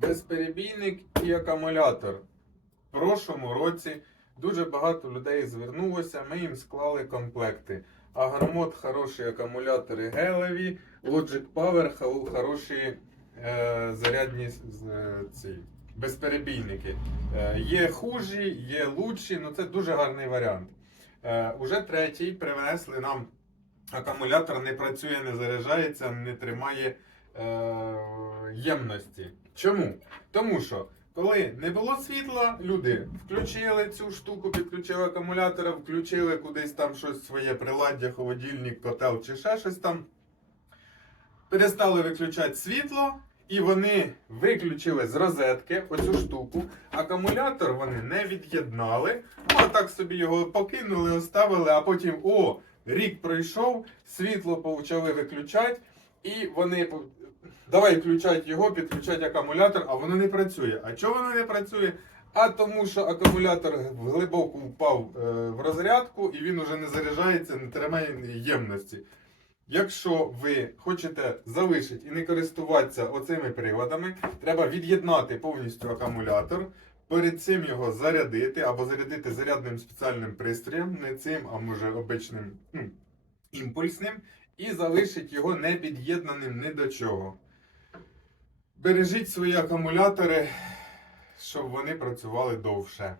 безперебійник і акумулятор. В прошлому році дуже багато людей звернулося, ми їм склали комплекти. Агромод хороші акумулятори гелеві, Logic Power хороші е, зарядні е, ці, безперебійники. Е, є хужі, є лучші, ну це дуже гарний варіант. Е, уже третій привезли нам акумулятор, не працює, не заряджається, не тримає е, ємності. Чому? Тому що коли не було світла, люди включили цю штуку, підключили акумулятора, включили кудись там щось своє приладдя, холодильник, котел чи ще щось там. Перестали виключати світло, і вони виключили з розетки оцю штуку. Акумулятор вони не від'єднали. Ну, так собі його покинули, оставили, а потім о, рік пройшов, світло почали виключати, і вони давай включать його, підключать акумулятор, а воно не працює. А чого воно не працює? А тому, що акумулятор глибоко впав е, в розрядку і він уже не заряджається, не тримає ємності. Якщо ви хочете залишити і не користуватися оцими приладами, треба від'єднати повністю акумулятор, перед цим його зарядити або зарядити зарядним спеціальним пристроєм, не цим, а може обичним ну, імпульсним, і залишить його не під'єднаним ні до чого. Бережіть свої акумулятори, щоб вони працювали довше.